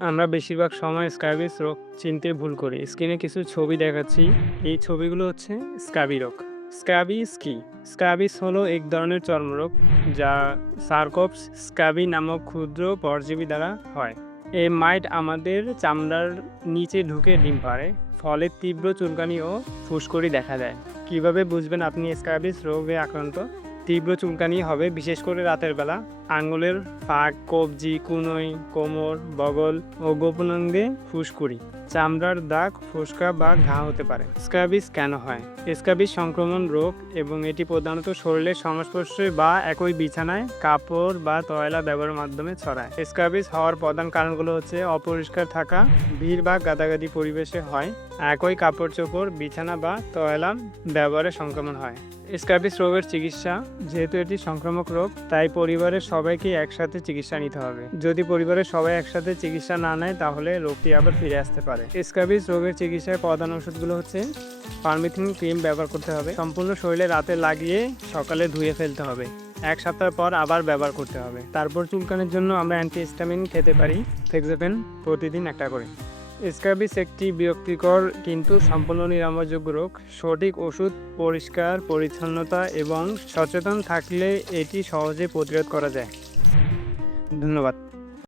আমরা বেশিরভাগ সময় স্ক্যাবিস রোগ চিনতে ভুল করি। স্ক্রিনে কিছু ছবি দেখাচ্ছি। এই ছবিগুলো হচ্ছে স্ক্যাবি রোগ। স্ক্যাবিস কি? স্ক্যাবিস হলো এক ধরনের চর্মরোগ যা সার্কোপস স্ক্যাবি নামক ক্ষুদ্র পরজীবী দ্বারা হয়। এই মাইট আমাদের চামড়ার নিচে ঢুকে ডিম পারে ফলে তীব্র চুলকানি ও ফুসকড়ি দেখা দেয়। কীভাবে বুঝবেন আপনি স্ক্যাবিস রোগে আক্রান্ত? তীব্র চুলকানি হবে বিশেষ করে রাতের বেলা। আঙ্গুলের ফাঁক, কবজি কুনোই কোমর, বগল ও গোপনাঙ্গে ফুসকুড়ি। চামড়ার দাগ, ফোসকা বা ঘা হতে পারে। স্ক্যাবিস কেন হয়? স্ক্যাবিস সংক্রমণ রোগ এবং এটি প্রধানত শরীরের সংস্পর্শে বা একই বিছানায়, কাপড় বা তয়লা ব্যবহারের মাধ্যমে ছড়ায়। স্ক্যাবিস হওয়ার প্রধান কারণগুলো হচ্ছে অপরিষ্কার থাকা, ভিড় বা গাদাগাদি পরিবেশে হয়, একই কাপড় চোপড়, বিছানা বা তয়লা ব্যবহারে সংক্রমণ হয়। স্ক্যাবিস রোগের চিকিৎসা, যেহেতু এটি সংক্রামক রোগ, তাই পরিবারের সবাইকে একসাথে চিকিৎসা নিতে হবে। যদি পরিবারের সবাই একসাথে চিকিৎসা না নেয়, তাহলে রোগটি আবার ফিরে আসতে পারে। স্কাবিস রোগের চিকিৎসায় প্রধান ওষুধগুলো হচ্ছে পারমিথিন ক্রিম ব্যবহার করতে হবে। সম্পূর্ণ শরীরে রাতে লাগিয়ে সকালে ধুয়ে ফেলতে হবে। এক সপ্তাহ পর আবার ব্যবহার করতে হবে। তারপর চুলকানের জন্য আমরা অ্যান্টিস্টামিন খেতে পারি ফেক্সোপেন প্রতিদিন একটা করে। স্ক্যাবিস একটি বিরক্তিকর, কিন্তু সম্পূর্ণ নিরাময়যোগ্য রোগ। সঠিক ওষুধ, পরিষ্কার, পরিচ্ছন্নতা এবং সচেতন থাকলে এটি সহজে প্রতিরোধ করা যায়। ধন্যবাদ।